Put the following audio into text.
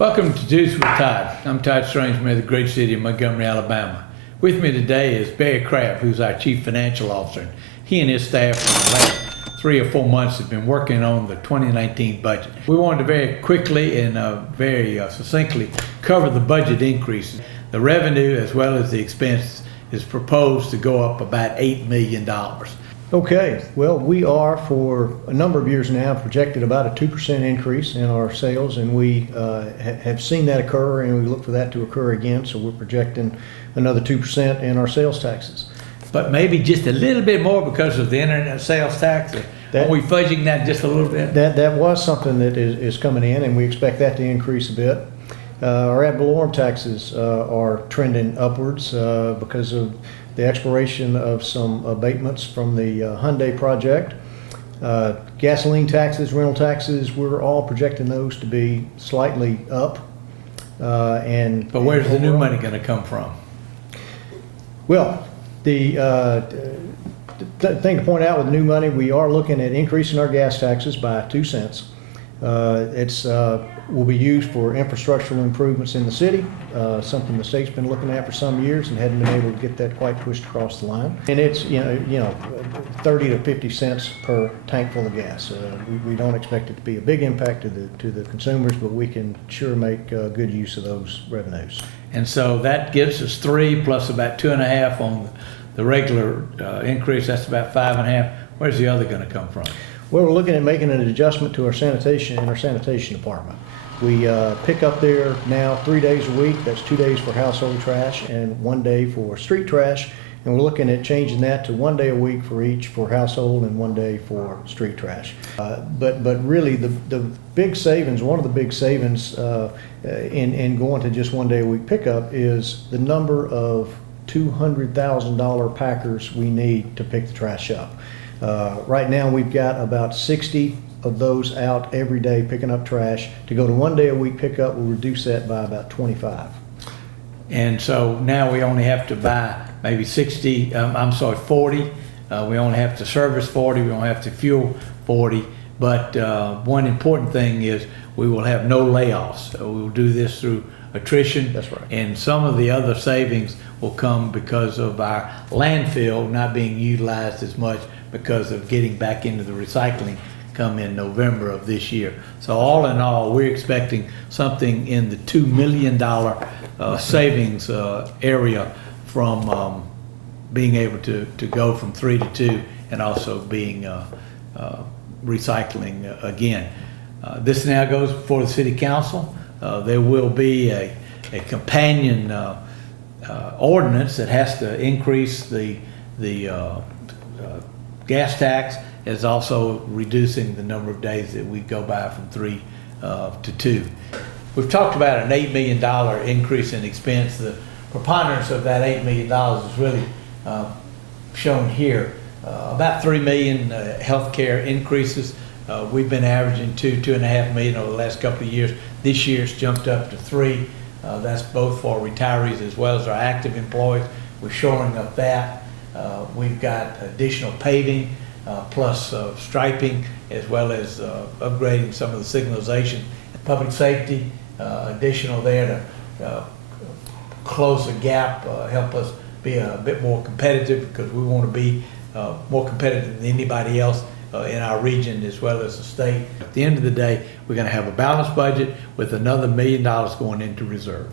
Welcome to Juice with Todd. I'm Todd Strange, mayor of the great city of Montgomery, Alabama. With me today is Crabb, who's our chief financial officer. He and his staff for the last 3 or 4 months have been working on the 2019 budget. We wanted to very quickly and very succinctly cover the budget increases. The revenue as well as the expense is proposed to go up about $8 million. Okay, well, we are for a number of years now projected about a 2% increase in our sales, and we have seen that occur, and we look for that to occur again. So we're projecting another 2% in our sales taxes. But maybe just a little bit more because of the internet sales tax. Are we fudging that just a little bit? That was something that is coming in, and we expect that to increase a bit. Our ad valorem taxes are trending upwards because of the expiration of some abatements from the Hyundai project. Gasoline taxes, rental taxes, we're all projecting those to be slightly up. But where's the new money going to come from? Well, the thing to point out with new money, we are looking at increasing our gas taxes by 2 cents. It's will be used for infrastructural improvements in the city, something the state's been looking at for some years and hadn't been able to get that quite pushed across the line. And it's 30 to 50 cents per tank full of gas. We don't expect it to be a big impact to the consumers, but we can sure make good use of those revenues. And so that gives us 3 plus about 2.5 on the regular increase. That's about 5.5. Where's the other going to come from? Well, we're looking at making an adjustment to our sanitation department. We pick up there now 3 days a week. That's 2 days for household trash and 1 day for street trash. And we're looking at changing that to 1 day a week for each for household and 1 day for street trash. But really the big savings, one of the big savings in going to just 1 day a week pickup is the number of $200,000 packers we need to pick the trash up. Right now we've got about 60 of those out every day picking up trash. To go to 1 day a week pickup, we'll reduce that by about 25. And so now we only have to buy maybe 40. We only have to service 40, we only have to fuel 40. But one important thing is we will have no layoffs. We will do this through attrition. That's right. And some of the other savings will come because of our landfill not being utilized as much because of getting back into the recycling come in November of this year. So all in all, we're expecting something in the $2 million savings area from being able to go from 3 to 2 and also being recycling again. This now goes before the city council. There will be a companion ordinance that has to increase the gas tax, is also reducing the number of days that we go by from 3 to 2. We've talked about an $8 million increase in expense. The preponderance of that $8 million is really shown here. About $3 million healthcare increases. We've been averaging $2.5 million over the last couple of years. This year it's jumped up to 3. That's both for retirees as well as our active employees. We're shoring up that. We've got additional paving plus striping, as well as upgrading some of the signalization. Public safety, additional there to close the gap, help us be a bit more competitive, because we want to be more competitive than anybody else in our region as well as the state. At the end of the day, we're going to have a balanced budget with another $1 million going into reserve.